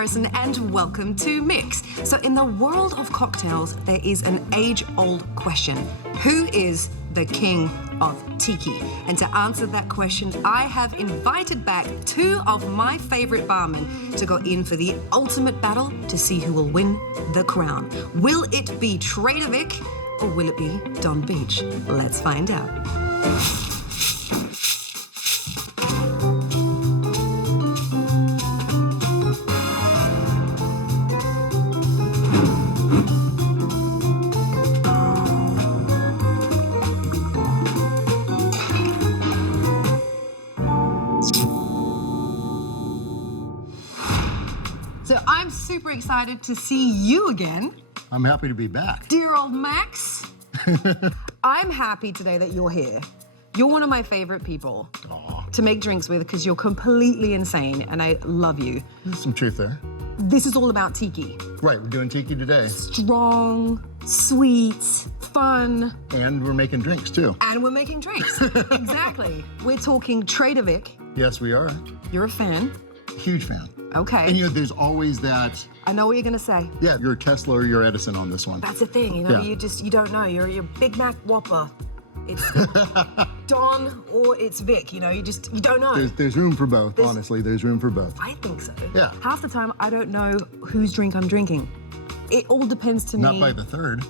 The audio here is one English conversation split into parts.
Harrison, and welcome to Mix. So in the world of cocktails, there is an age-old question. Who is the King of Tiki? And to answer that question, I have invited back two of my favorite barmen to go in for the ultimate battle to see who will win the crown. Will it be Trader Vic or will it be Don Beach? Let's find out. So I'm super excited to see you again. I'm happy to be back. Dear old Max. I'm happy today that you're here. You're one of my favorite people to make drinks with because you're completely insane and I love you. There's some truth there. This is all about tiki. Right, we're doing tiki today. Strong, sweet, fun. And we're making drinks too. And we're making drinks. Exactly. We're talking Trader Vic. Yes, we are. You're a fan. Huge fan. Okay. And you know, there's always that. I know what you're gonna say. Yeah, you're Tesla or you're Edison on this one. That's the thing, you know, Yeah. you don't know. You're Big Mac Whopper. It's Don or it's Vic, you know, you don't know. There's room for both, honestly. There's room for both. I think so. Yeah. Half the time, I don't know whose drink I'm drinking. It all depends to me. Not by the third.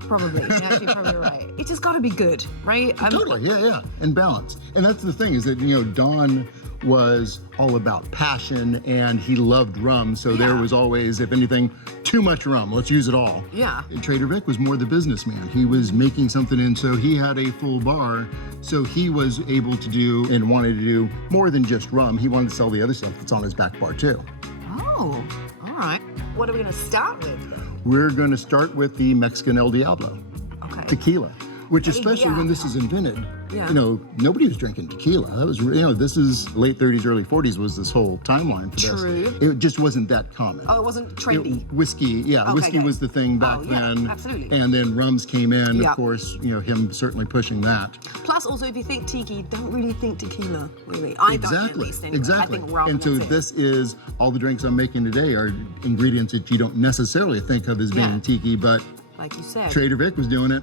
Probably. You're actually probably right. It just got to be good, right? Totally, yeah. And balance. And that's the thing is that, you know, Don was all about passion and he loved rum. So there was always, if anything, too much rum. Let's use it all. Yeah. And Trader Vic was more the businessman. He was making something and so he had a full bar. So he was able to do and wanted to do more than just rum. He wanted to sell the other stuff that's on his back bar too. Oh, all right. What are we going to start with? We're going to start with the Mexican El Diablo. Okay. Tequila, which especially when this is invented, you know, nobody was drinking tequila. That was, you know, this is late 30s, early 40s was this whole timeline for this. True. It just wasn't that common. Oh, it wasn't trendy. Whiskey, whiskey was the thing back then. Absolutely. And then rums came in, of course, you know, him certainly pushing that. Plus, also, if you think tiki, don't really think tequila, really. I don't, at least, anyway. Exactly. I think rum, and so this is, all the drinks I'm making today are ingredients that you don't necessarily think of as being tiki, but like you said, Trader Vic was doing it.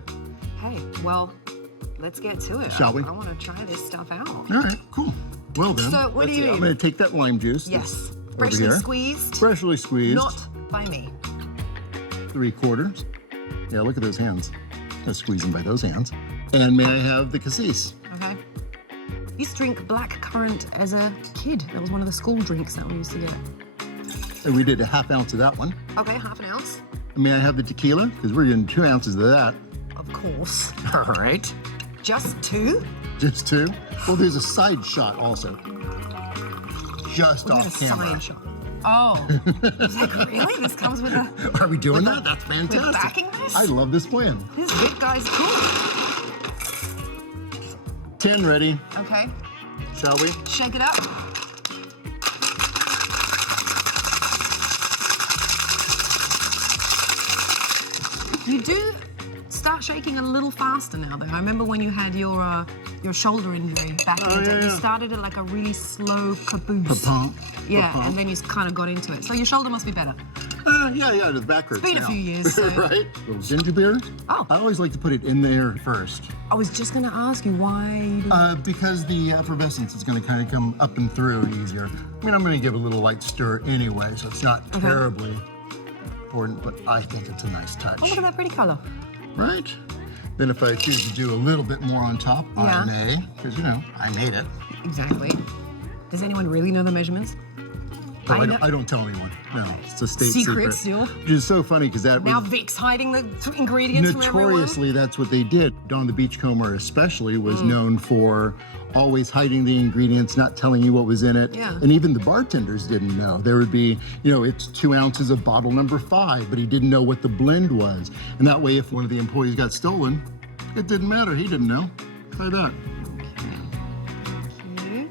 Hey, well, let's get to it. Shall we? I want to try this stuff out. All right, cool. Well then, So what do you need? I'm going to take that lime juice. Yes. Over Freshly here. squeezed. Freshly squeezed. Not by me. 3/4. Yeah, look at those hands. I'm squeezing by those hands. And may I have the cassis? Okay. I used to drink black currant as a kid. That was one of the school drinks that we used to get. And we did a 1/2 ounce of that one. Okay, 1/2 ounce. May I have the tequila? Because we're getting 2 ounces of that. Of course. All right. Just 2? Just 2? Well, there's a side shot also. Just We off got a camera. side shot. Oh. I was like, really? This comes with a... Are we doing that? That's fantastic. With backing this? I love this plan. This big guy's cool. 10 ready. Okay. Shall we? Shake it up. You do start shaking a little faster now, though. I remember when you had your shoulder injury back in the day. You started at like a really slow caboose. Pa-pump. Yeah, Pa-pump. and then you kind of got into it. So your shoulder must be better. Yeah, the back hurts It's been now. a few years, so... Right? Little ginger beer. Oh. I always like to put it in there first. I was just going to ask you why you didn't... Because the effervescence is going to kind of come up and through easier. I mean, I'm going to give a little light stir anyway, so it's not terribly important, but I think it's a nice touch. Oh, look at that pretty color. Right? Then if I choose to do a little bit more on top, I may, because, you know, I made it. Exactly. Does anyone really know the measurements? Oh, I don't tell anyone. No, it's a state Secret secret. still? Which is so funny because that Now was Vic's hiding the ingredients from everyone? notoriously that's what they did. Don the Beachcomber especially was known for always hiding the ingredients, not telling you what was in it. Yeah. And even the bartenders didn't know. There would be, you know, it's 2 ounces of bottle number 5, but he didn't know what the blend was. And that way, if one of the employees got stolen, it didn't matter. He didn't know. Try that. Thank you.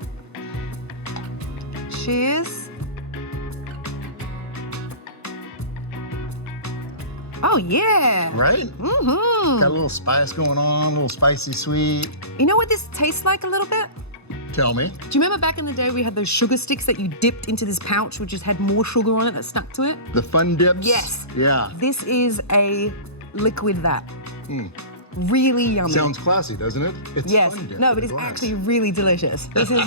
Cheers. Oh, yeah. Right? Mm-hmm. Got a little spice going on, a little spicy sweet. You know what this tastes like a little bit? Tell me. Do you remember back in the day we had those sugar sticks that you dipped into this pouch which just had more sugar on it that stuck to it? The fun dips? Yes. Yeah. This is a liquid that. Really yummy. Sounds classy, doesn't it? It's Yes. fun dip No, but in it's glass. actually really delicious. This is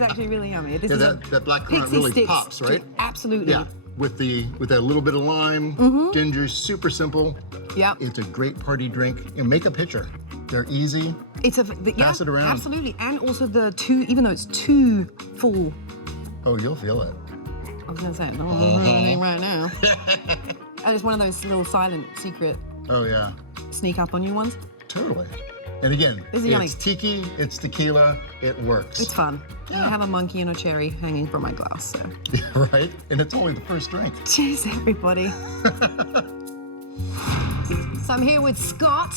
actually really yummy. This Yeah, is that black currant pixie really sticks. pops, right? Absolutely. Yeah. With that little bit of lime, ginger, super simple. Yeah. It's a great party drink. Make a pitcher. They're easy. Pass it around. Absolutely. And also even though it's too full. Oh, you'll feel it. I was gonna say, don't do anything right now. And it's one of those little silent secret Oh, yeah. sneak up on you ones. Totally. And again, This is yummy. it's tiki, it's tequila, it works. It's fun. Yeah. I have a monkey and a cherry hanging from my glass, so. Right? And it's only the first drink. Cheers, everybody. So I'm here with Scott.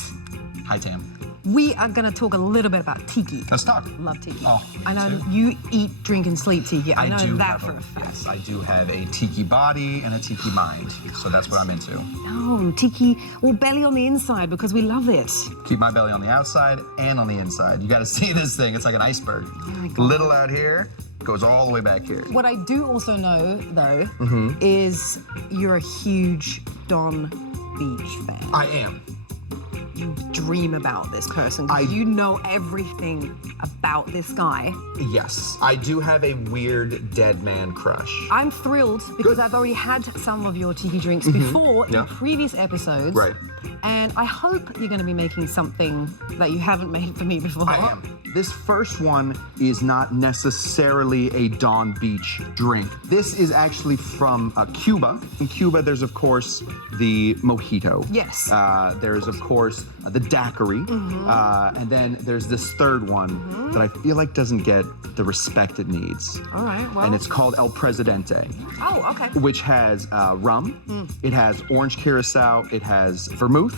Hi, Tam. We are going to talk a little bit about tiki. Let's talk. Love tiki. Oh, me I know too. you eat, drink, and sleep tiki. I know do that have for a fact. Yes, I do have a tiki body and a tiki mind, so that's what I'm into. No, tiki, well, belly on the inside because we love it. Keep my belly on the outside and on the inside. You got to see this thing. It's like an iceberg. my God. Little out here, goes all the way back here. What I do also know, though, is you're a huge Don Beach fan. I am. You dream about this person. 'Cause you know everything about this guy. Yes, I do have a weird dead man crush. I'm thrilled because I've already had some of your tiki drinks before Yeah. in previous episodes. Right. And I hope you're going to be making something that you haven't made for me before. I am. This first one is not necessarily a Don Beach drink. This is actually from Cuba. In Cuba, there's of course the mojito. Yes. There's of course the daiquiri, and then there's this third one that I feel like doesn't get the respect it needs. All right, well. And it's called El Presidente, Oh, okay. which has rum, it has orange curacao, it has vermouth,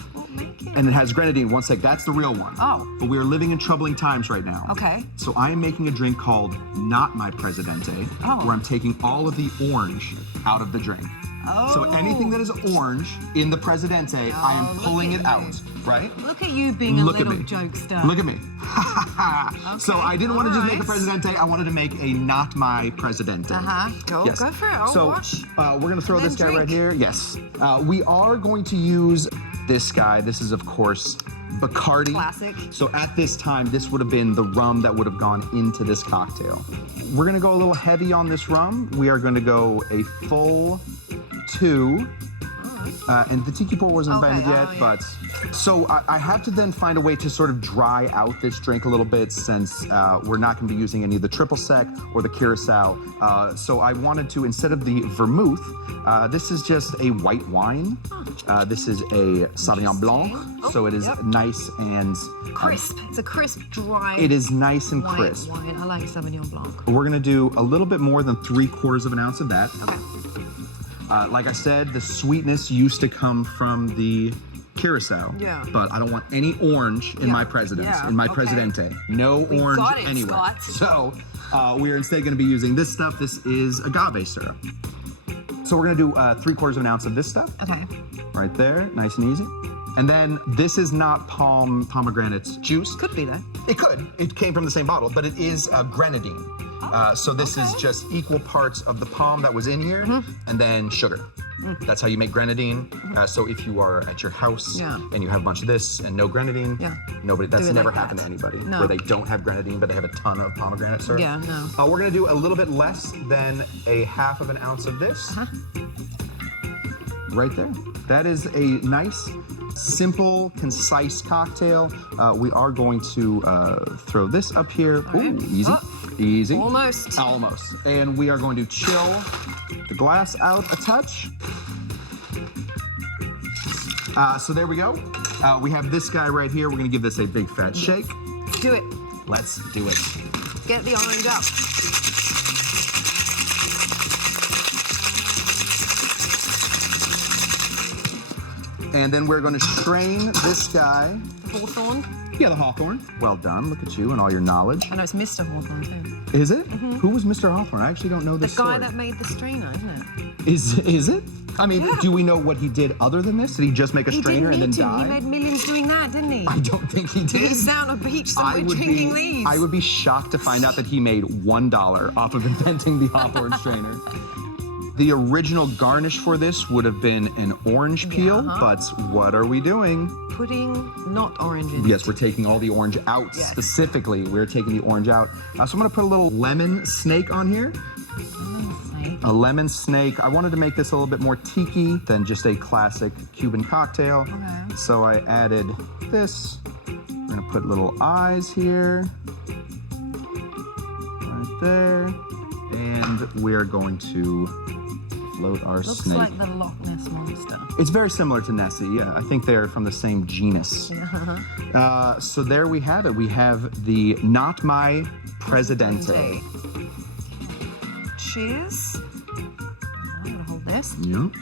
and it has grenadine. One sec, that's the real one. Oh. But we are living in troubling times right now. Okay. So I am making a drink called Not My Presidente, Oh. where I'm taking all of the orange out of the drink. Oh. So anything that is orange in the Presidente, I am look pulling at it you. out, right? Look at you being a Look at little me. jokester. Look at me. So I didn't want to just make a alright. Presidente, I wanted to make a Not My Presidente. Go for it. I'll so, watch. we're gonna throw Then this guy right drink. here. Yes. We are going to use this guy. This is, of course, Bacardi. Classic. So at this time, this would have been the rum that would have gone into this cocktail. We're gonna go a little heavy on this rum. We are gonna go a full 2. And the tiki pour wasn't Okay, invented yet, yeah. but so I have to then find a way to sort of dry out this drink a little bit since we're not going to be using any of the triple sec or the curacao. So I wanted to, instead of the vermouth, this is just a white wine. This is a Sauvignon Blanc, so it is yep. nice and Crisp. It's a crisp, dry. it is nice and white crisp. wine. I like Sauvignon Blanc. We're going to do a little bit more than 3/4 of an ounce of that. Okay. Like I said, the sweetness used to come from the curacao. Yeah. But I don't want any orange in Yeah. my presidents, Yeah, in my okay. Presidente. No We orange got it, anywhere. Scott. So we are instead going to be using this stuff. This is agave syrup. So we're going to do 3/4 of an ounce of this stuff Okay. right there, nice and easy. And then this is not pomegranate juice. Could be though. It could. It came from the same bottle, but it is grenadine. So this is just equal parts of the palm that was in here, and then sugar. That's how you make grenadine. So if you are at your house Yeah. and you have a bunch of this and no grenadine, Yeah. that's Do it never like happened that. to anybody No. where they don't have grenadine, but they have a ton of pomegranate syrup. Yeah, no. We're gonna do a little bit less than a 1/2 of an ounce of this. Right there. That is a nice, simple, concise cocktail. We are going to throw this up here. right. Ooh, easy, Oh, easy. almost. Almost. And we are going to chill the glass out a touch. So there we go. We have this guy right here. We're gonna give this a big fat shake. Do it. Let's do it. Get the orange up. And then we're gonna strain this guy. Hawthorne. Yeah, the Hawthorne. Well done. Look at you and all your knowledge. I know it's Mr. Hawthorne too. Is it? Who was Mr. Hawthorne? I actually don't know The this guy story. that made the strainer, isn't it? Is it? I mean, do we know what he did other than this? Did he just make a strainer and then die? He made millions doing that, didn't he? I don't think he did. He sat on a beach somewhere drinking these. I would be shocked to find out that he made $1 off of inventing the hawthorn strainer. The original garnish for this would have been an orange peel, but what are we doing? Putting not orange in. Yes, we're taking all the orange out. Yes. Specifically, we're taking the orange out. So I'm gonna put a little lemon snake on here. A lemon snake. I wanted to make this a little bit more tiki than just a classic Cuban cocktail. Okay. So I added this. We're gonna put little eyes here. Right there. And we're going to float our Looks snake. like the Loch Ness Monster. It's very similar to Nessie, yeah. I think they're from the same genus. So there we have it. We have the Not My Presidente. Cheers. I'm gonna hold this. Yep.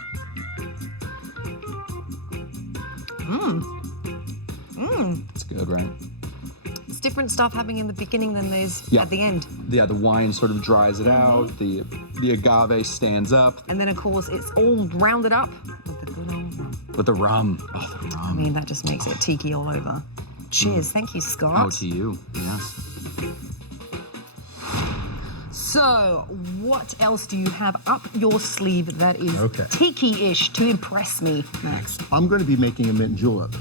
It's good, right? It's different stuff happening in the beginning than there's Yeah. at the end. Yeah, the wine sort of dries it out. The agave stands up. And then, of course, it's all rounded up with the good old rum. With the rum. Oh, the I rum. mean, that just makes it tiki all over. Cheers. Thank you, Scott. Oh, to you. Yes. So, what else do you have up your sleeve that is tiki-ish to impress me, Max? I'm going to be making a mint julep.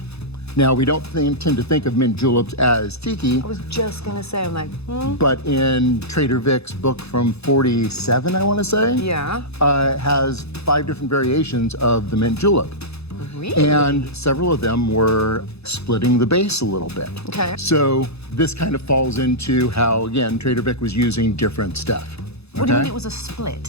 Now, we don't tend to think of mint juleps as tiki, I was just gonna say, I'm like, but in Trader Vic's book from 47, I want to say, yeah. it has 5 different variations of the mint julep. Really? And several of them were splitting the base a little bit. Okay. So this kind of falls into how, again, Trader Vic was using different stuff. What do you mean it was a split?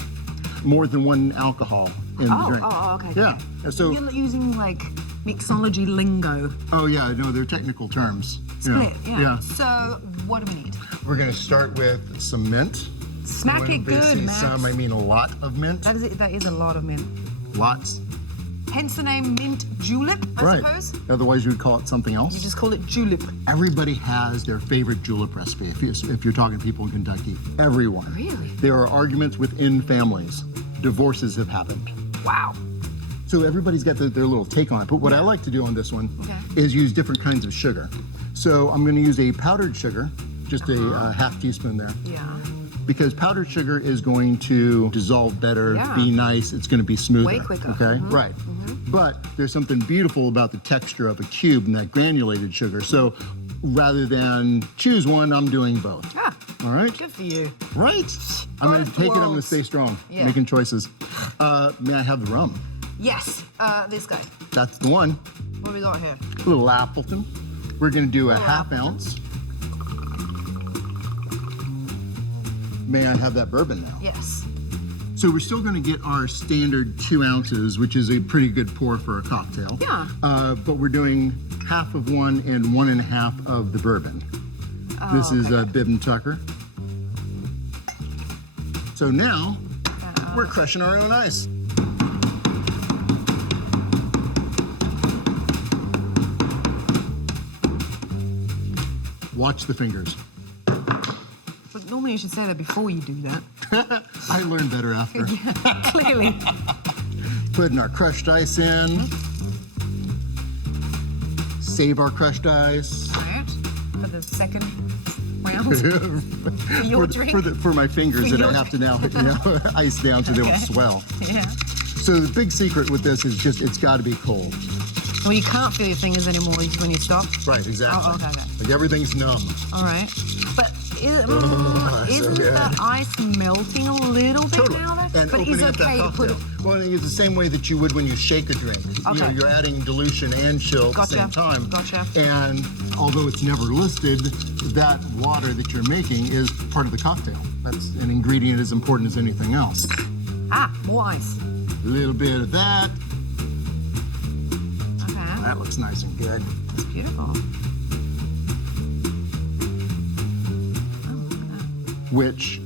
More than one alcohol in the drink. Oh, okay. Yeah. So, You're using like mixology lingo. oh yeah, no, they're technical terms. Split, yeah. Yeah. So, what do we need? We're gonna start with some mint. Smack When it they good, say Max. some, I mean a lot of mint. That is a lot of mint. Lots. Hence the name mint julep, I suppose. Otherwise, you would call it something else. You just call it julep. Everybody has their favorite julep recipe. If you're talking to people in Kentucky, everyone. Really? There are arguments within families. Divorces have happened. Wow. So everybody's got their little take on it. But what I like to do on this one is use different kinds of sugar. So I'm going to use a powdered sugar, just a half teaspoon there. Yeah. Because powdered sugar is going to dissolve better, Yeah. be nice, it's going to be smoother. Way quicker. Okay, right. But there's something beautiful about the texture of a cube and that granulated sugar. So rather than choose one, I'm doing both. Ah, All right? good for you. Right. I'm going to Both take it, I'm going to worlds. stay strong, Yeah. making choices. May I have the rum? Yes, this guy. That's the one. What do we got here? A little Appleton. We're going to do a Little half Appleton. ounce. May I have that bourbon now? Yes. So we're still going to get our standard 2 ounces, which is a pretty good pour for a cocktail. Yeah. But we're doing half of one and 1.5 of the bourbon. This is Bibb and Tucker. So now we're crushing our own ice. Watch the fingers. But normally you should say that before you do that. I learn better after. Clearly. Putting our crushed ice in. Save our crushed ice. Right. For the second round. For your drink. For my fingers For that I your have to now ice down so they don't swell. Yeah. So the big secret with this is just it's got to be cold. Well, you can't feel your fingers anymore when you stop. Right, exactly. Oh, okay. Like everything's numb. All right. But isn't good. the ice melting a little bit Totally. now? Though? And But opening it's up that okay to put cocktail. it. Well, I think it's the same way that you would when you shake a drink. You know, Okay. you're adding dilution and chill at the same Gotcha. time. Gotcha. And although it's never listed, that water that you're making is part of the cocktail. That's an ingredient as important as anything else. Ah, more ice. A little bit of that. Okay. That looks nice and good. That's beautiful. Which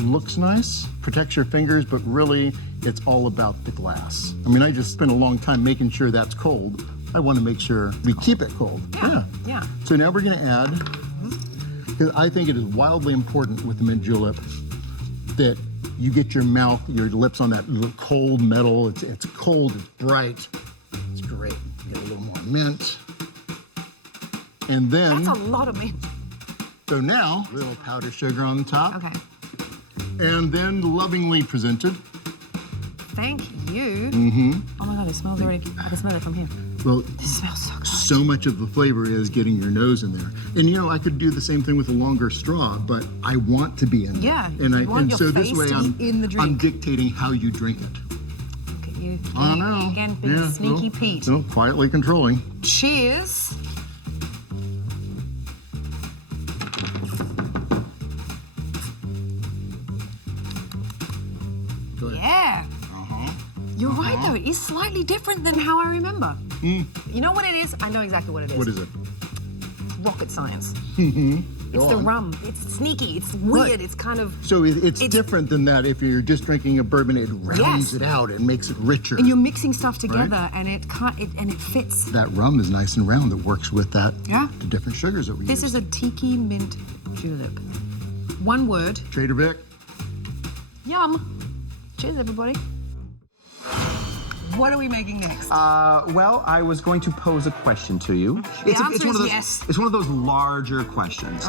looks nice, protects your fingers, but really it's all about the glass. I mean, I just spent a long time making sure that's cold. I want to make sure we keep it cold. Yeah. So now we're going to add, because I think it is wildly important with the mint julep that you get your mouth, your lips on that little cold metal. It's cold, it's bright. It's great. You get a little more mint. And then, That's a lot of mint. so now, a little powdered sugar on the top. Okay. And then lovingly presented. Thank you. Mm-hmm. Oh my God, it smells already. I can smell it from here. Well, This smells so good. so much of the flavor is getting your nose in there. And you know, I could do the same thing with a longer straw, but I want to be in there. Yeah, And you want your so this face way to be in the drink. I'm dictating how you drink it. Look at you. I know. Again, big sneaky Pete. Quietly controlling. Cheers. Good. Yeah. You're right though, it is slightly different than how I remember. You know what it is? I know exactly what it is. What is it? Rocket science. It's the rum. It's sneaky. It's weird. Right. It's kind of. So it's different than that. If you're just drinking a bourbon, it rounds it out and makes it richer. And you're mixing stuff together, and it can't. And it fits. That rum is nice and round. It works with that. Yeah. The different sugars that we This use. is a tiki mint julep. One word. Trader Vic. Yum. Cheers, everybody. What are we making next? Well, I was going to pose a question to you. The answer one is of those, yes. It's one of those larger questions.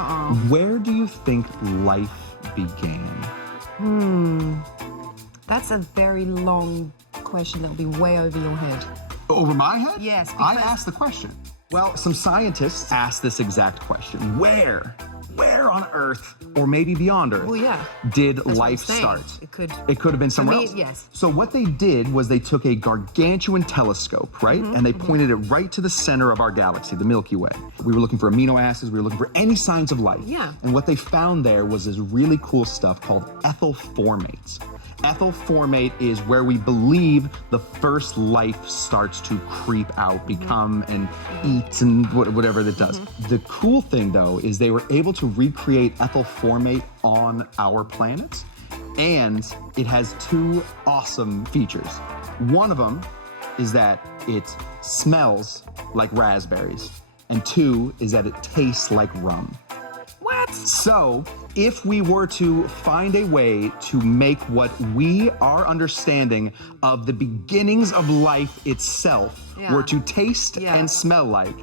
Where do you think life began? That's a very long question that'll be way over your head. Over my head? Yes, I because- asked the question. Well, some scientists asked this exact question. Where on Earth, or maybe beyond Earth, Well, yeah. did That's what I'm life saying. start? It could have been somewhere me, else. yes. So what they did was they took a gargantuan telescope, right? And they pointed it right to the center of our galaxy, the Milky Way. We were looking for amino acids, we were looking for any signs of life. Yeah. And what they found there was this really cool stuff called ethyl formates. Ethyl formate is where we believe the first life starts to creep out, become and eat and whatever that does. The cool thing though is they were able to recreate ethyl formate on our planet, and it has two awesome features. One of them is that it smells like raspberries, and two is that it tastes like rum. What? So, if we were to find a way to make what our understanding of the beginnings of life itself Yeah. were to taste Yeah. and smell like,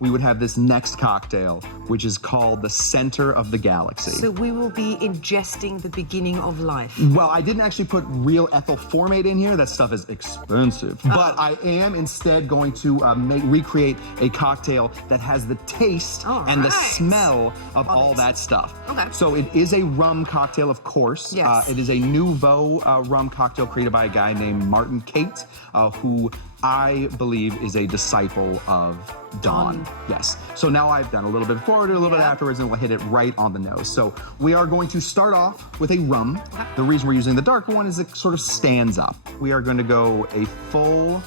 we would have this next cocktail, which is called the center of the galaxy. So we will be ingesting the beginning of life. Well, I didn't actually put real ethyl formate in here. That stuff is expensive. But I am instead going to recreate a cocktail that has the taste and the Alright. smell of all that stuff. Okay. So it is a rum cocktail, of course. Yes. It is a nouveau rum cocktail created by a guy named Martin Cate, who I believe is a disciple of Don. Yes. So now I've done a little bit forward, a little bit afterwards, and we'll hit it right on the nose. So we are going to start off with a rum. The reason we're using the darker one is it sort of stands up. We are going to go a full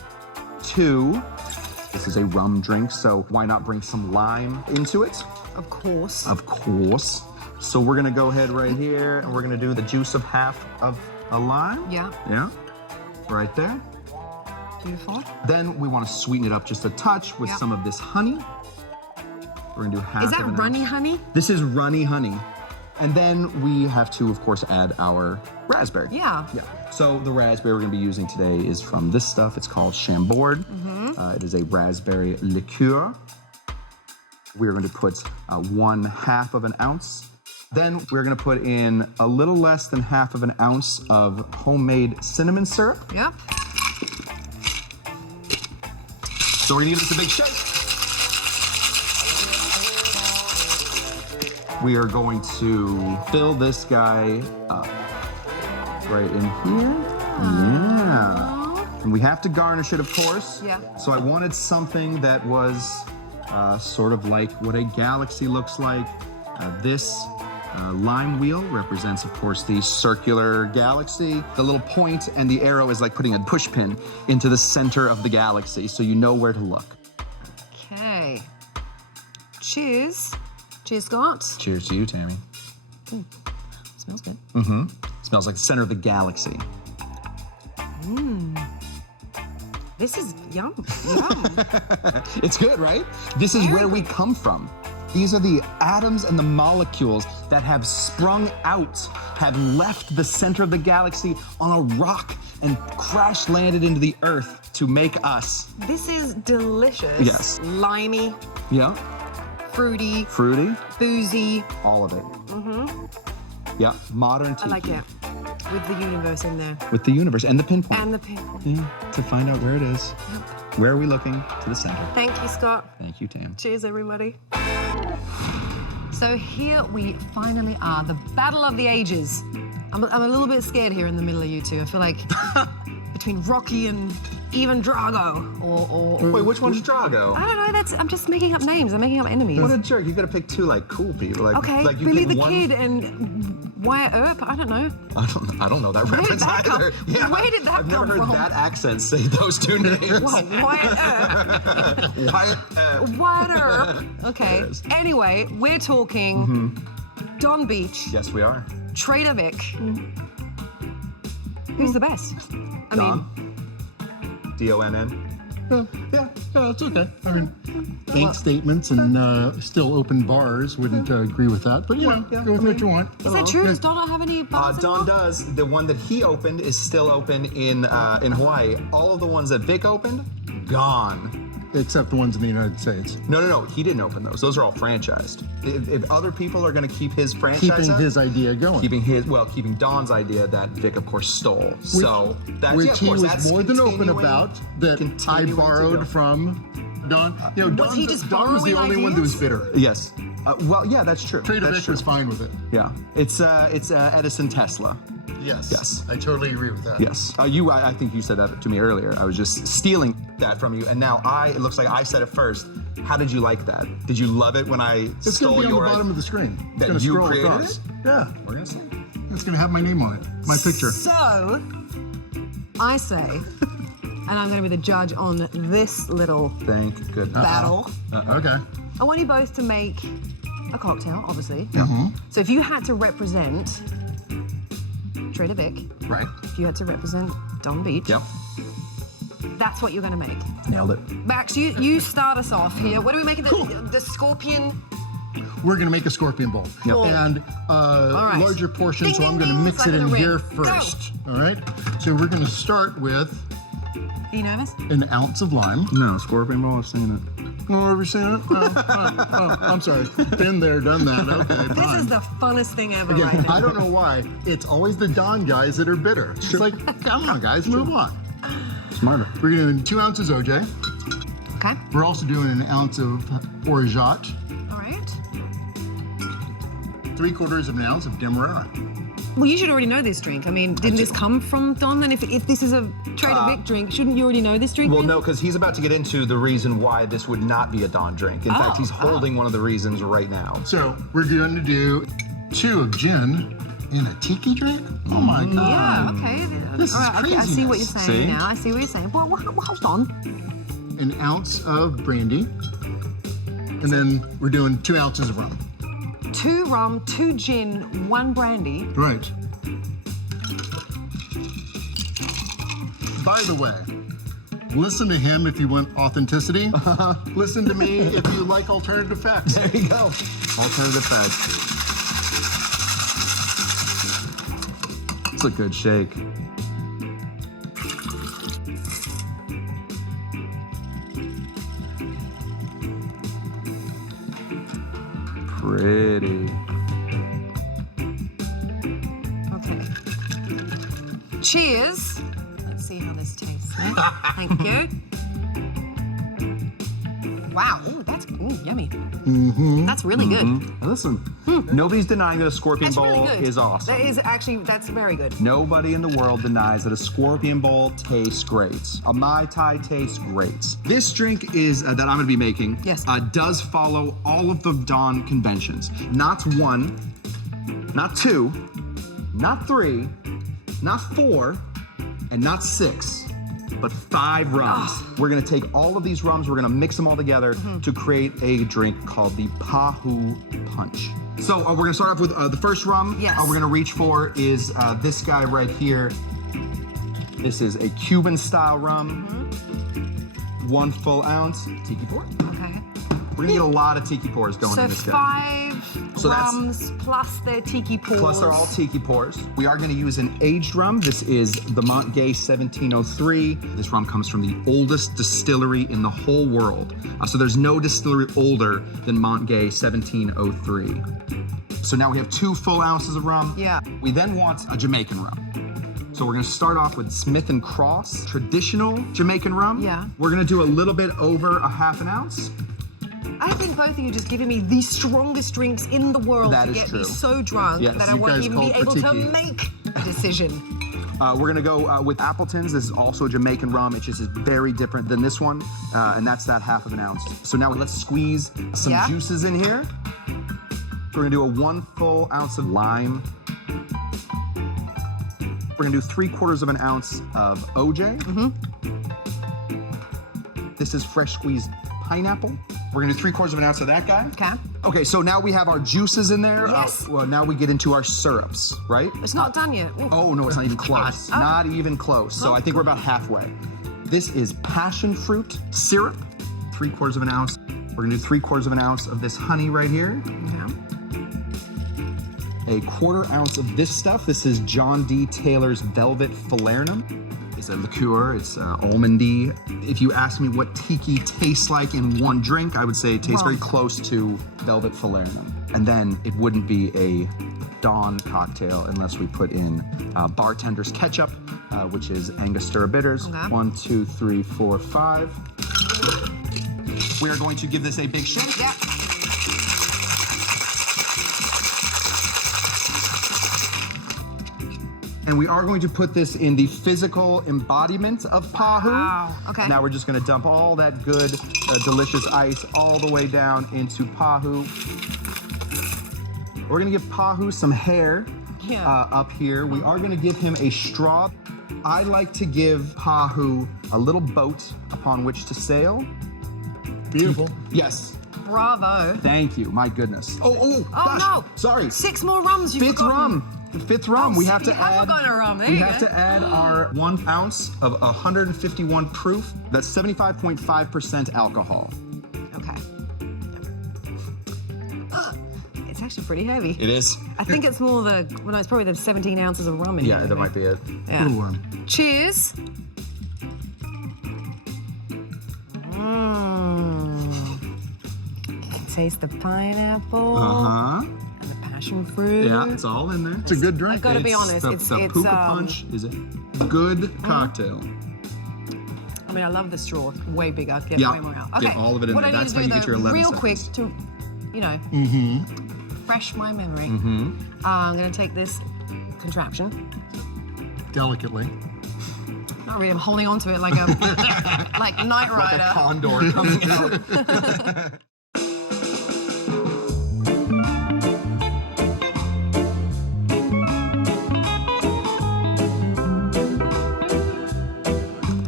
2. This is a rum drink, so why not bring some lime into it? Of course. Of course. So we're gonna go ahead right here, and we're gonna do the juice of half of a lime. Yeah. Yeah. Right there. Beautiful. Then we want to sweeten it up just a touch with some of this honey. We're gonna do half Is that of an runny ounce. honey? This is runny honey. And then we have to, of course, add our raspberry. Yeah. Yeah. So the raspberry we're gonna be using today is from this stuff. It's called Chambord. It is a raspberry liqueur. We're going to put 1/2 of an ounce. Then we're gonna put in a little less than half of an ounce of homemade cinnamon syrup. Yep. So we're gonna give this a big shake. We are going to fill this guy up right in here. Yeah. And we have to garnish it, of course. Yeah. So I wanted something that was sort of like what a galaxy looks like. This lime wheel represents, of course, the circular galaxy. The little point and the arrow is like putting a push pin into the center of the galaxy, so you know where to look. Okay. Cheers. Cheers, Scott. Cheers to you, Tamee. Smells good. Smells like the center of the galaxy. This is yum. Yum. It's good, right? This is Very where we good. come from. These are the atoms and the molecules that have sprung out, have left the center of the galaxy on a rock and crash landed into the earth to make us. This is delicious. Yes. Limey, Yeah. fruity, boozy. All of it. Yeah, modern tiki. I like it. With the universe in there. With the universe and the pinpoint. And the pinpoint. Yeah, to find out where it is. Where are we looking? To the center. Thank you, Scott. Thank you, Tam. Cheers, everybody. So here we finally are, the battle of the ages. I'm a little bit scared here in the middle of you two. I feel like between Rocky and even Drago or Wait, which one's Drago? I don't know, I'm just making up names. I'm making up enemies. What a jerk. You gotta pick two like cool people. Like, Okay, like you Billy pick the one... Kid and Wyatt Earp, I don't know. I don't know that Where did reference that come- either. Yeah, where did that I've never come heard from? that accent say those two names. Whoa, Wyatt Earp. Wyatt Earp. Wyatt Earp. Okay, There it is. anyway, we're talking Don Beach, Yes, we are. Trader Vic. Who's the best? I mean, Donn. Yeah, it's okay. I mean, bank statements and still open bars wouldn't agree with that, but go with what you want. is that true? Does Don not have any bars Don anymore? does. The one that he opened is still open in Hawaii. All of the ones that Vic opened, gone. Except the ones in the United States. No. He didn't open those. Those are all franchised. If other people are going to keep his franchise Keeping up, his idea going. keeping Don's idea that Vic, of course, stole. So that's Which yeah, of he course, was that's more than open continuing- about that I continuing to go. borrowed from Don. You know, Was he just Don was the borrowing only one that was ideas? bitter. Yes. Well, yeah, that's true. Trader that's Vic true. was fine with it. Yeah. It's Edison Tesla. Yes. Yes. I totally agree with that. Yes. I think you said that to me earlier. I was just stealing that from you, and now it looks like I said it first. How did you like that? Did you love it when I It's stole going to be on your... the bottom of the screen. It's That going to you scroll created across. it? Yeah. We're gonna see. It's going to have my name on it. My picture. So, I say, and I'm going to be the judge on this little Thank goodness. battle. Okay. I want you both to make a cocktail, obviously. So if you had to represent Trader Vic, Right. if you had to represent Don Beach, Yep. that's what you're going to make. Nailed it. Max, you start us off here. What do we make of the scorpion? We're going to make a scorpion bowl. Yep. And right. larger portion, Ding, so I'm ding, going to ding. mix It's it like in in a here ring. Go. first. All right? So we're going to start with Are you nervous? an ounce of lime. No, scorpion bowl. I've seen it. Oh, have you seen it? Oh, I'm sorry. Been there, done that. Okay, This fine. is the funnest thing ever Again, right now. I don't know why. It's always the Don guys that are bitter. It's like, come on, guys, move on. Smarter. We're doing 2 ounces OJ. Okay, We're also doing an ounce of orgeat, all right. 3/4 of an ounce of demerara. Well, you should already know this drink. I mean, didn't this come from Don? And if this is a Trader Vic drink, shouldn't you already know this drink? Well, then? no, because he's about to get into the reason why this would not be a Don drink. In fact, he's holding one of the reasons right now. So we're going to do 2 of gin in a tiki drink. Oh my God. Yeah, okay. This is All right, okay, I see what you're craziness. saying See? now. I see what you're saying. Well, hold on. An ounce of brandy. And then we're doing 2 ounces of rum. 2 rum, 2 gin, 1 brandy. Right. By the way, listen to him if you want authenticity. Listen to me if you like alternative facts. There you go. Alternative facts. It's a good shake. Pretty. Okay. Cheers. Let's see how this tastes. Thank you. Wow, ooh, that's yummy. That's really good. Now listen, nobody's denying that a scorpion That's bowl really good. is awesome. That's very good. Nobody in the world denies that a scorpion bowl tastes great. A Mai Tai tastes great. This drink is that I'm going to be making Yes. Does follow all of the Don conventions. Not 1, not 2, not 3, not 4, and not 6. But 5 rums. We're gonna take all of these rums, we're gonna mix them all together to create a drink called the Pahu Punch. So we're gonna start off with the first rum. Yes. We're gonna reach for is this guy right here. This is a Cuban style rum. 1 full ounce. Tiki pour. Okay. We're gonna get a lot of tiki pours going So in this guy. 5 So that's- rums plus their tiki pours. Plus they're all tiki pours. We are gonna use an aged rum. This is the Montgay 1703. This rum comes from the oldest distillery in the whole world. So there's no distillery older than Montgay 1703. So now we have 2 full ounces of rum. Yeah. We then want a Jamaican rum. So we're gonna start off with Smith & Cross, traditional Jamaican rum. Yeah. We're gonna do a little bit over a half an ounce. I think both of you just giving me the strongest drinks in the world That to is get true. me so drunk Yes, that I you won't guys even be called able for to tiki. make a decision. We're gonna go with Appleton's. This is also a Jamaican rum. It just is very different than this one, and that's that half of an ounce. So now let's squeeze some Yeah. juices in here. We're gonna do a 1 full ounce of lime. We're gonna do 3/4 of an ounce of OJ. This is fresh squeezed pineapple. We're gonna do 3/4 of an ounce of that guy. Okay. Okay, so now we have our juices in there. Yes. Well, now we get into our syrups, right? It's not done yet. Ooh. Oh, no, it's not even close. Not even close. So I think we're about halfway. This is passion fruit syrup, 3/4 of an ounce. We're gonna do 3/4 of an ounce of this honey right here. Okay. A 1/4 ounce of this stuff. This is John D. Taylor's Velvet Falernum. It's a liqueur, it's almondy. If you ask me what tiki tastes like in one drink, I would say it tastes very close to Velvet Falernum. And then it wouldn't be a Dawn cocktail unless we put in bartender's ketchup, which is Angostura bitters. Okay. 1, 2, 3, 4, 5. We are going to give this a big shake. Yeah. And we are going to put this in the physical embodiment of Pahu. Wow, okay. Now we're just gonna dump all that good, delicious ice all the way down into Pahu. We're gonna give Pahu some hair up here. We are gonna give him a straw. I like to give Pahu a little boat upon which to sail. Beautiful. Yes, Bravo. thank you, my goodness. Oh, Oh gosh, no. sorry. 6 more rums you've 5th forgotten. rum. The 5th rum. Oh, We have you to have add. forgotten a rum. There we you have go. to add our 1 ounce of 151 proof. That's 75.5% alcohol. Okay. It's actually pretty heavy. It is. I think it's more the, well, no, it's probably the 17 ounces of rum in Yeah, here. that might be it. Yeah. Little worm. Cheers. You can taste the pineapple and the passion fruit. Yeah, it's all in there. It's a good drink. I've got to be honest. The, it's the puka punch is a good cocktail. I mean, I love the straw. Way bigger. Get Yeah, way more out. get Okay. all of it in what there. I need That's to how do, you get though, your 11 real quick seconds. to, you know, refresh my memory. I'm going to take this contraption. Delicately. Not really. I'm holding on to it like a like Knight Rider. Like a condor coming out.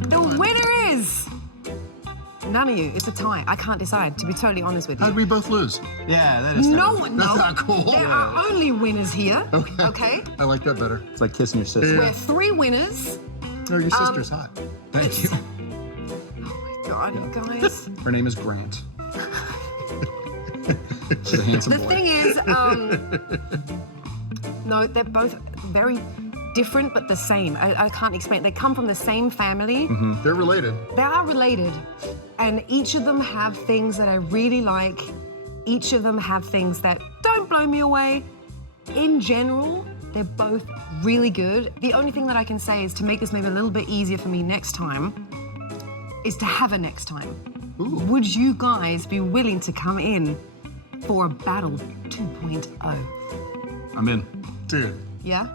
The winner is none of you. It's a tie. I can't decide. To be totally honest with How'd you. we both lose? Yeah, that is. No terrible. one. That's No. not cool. There are only winners here. Okay. I like that better. It's like kissing your sister. We're 3 winners. No, your sister's hot. Thank you. God, you guys. Her name is Grant. She's a handsome The boy. thing is, no, they're both very different but the same. I can't explain. They come from the same family. They're related. They are related. And each of them have things that I really like. Each of them have things that don't blow me away. In general, they're both really good. The only thing that I can say is to make this maybe a little bit easier for me next time is to have a next time. Ooh. Would you guys be willing to come in for a battle 2.0? I'm in. Dude. Yeah?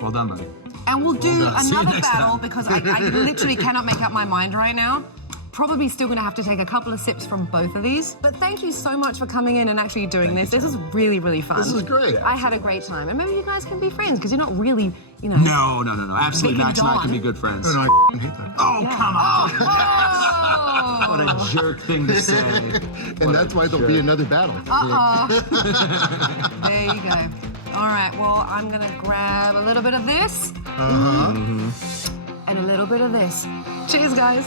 Well done, buddy. And we'll do done. See you another next battle time. because I literally cannot make up my mind right now. Probably still gonna have to take a couple of sips from both of these. But thank you so much for coming in and actually doing this. This is really, really fun. This is great. I had a great time. And maybe you guys can be friends because you're not really, you know. No. Absolutely, Vic and Max and I Dawn. can be good friends. Oh, no, I hate that. Oh, Yeah. come on. Oh! What a jerk thing to say. And that's why there'll be another battle. There you go. All right, well, I'm gonna grab a little bit of this. And a little bit of this. Cheers, guys.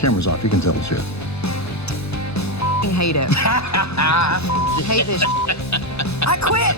camera's off. You can tell the shit. I hate it. I hate this. I quit.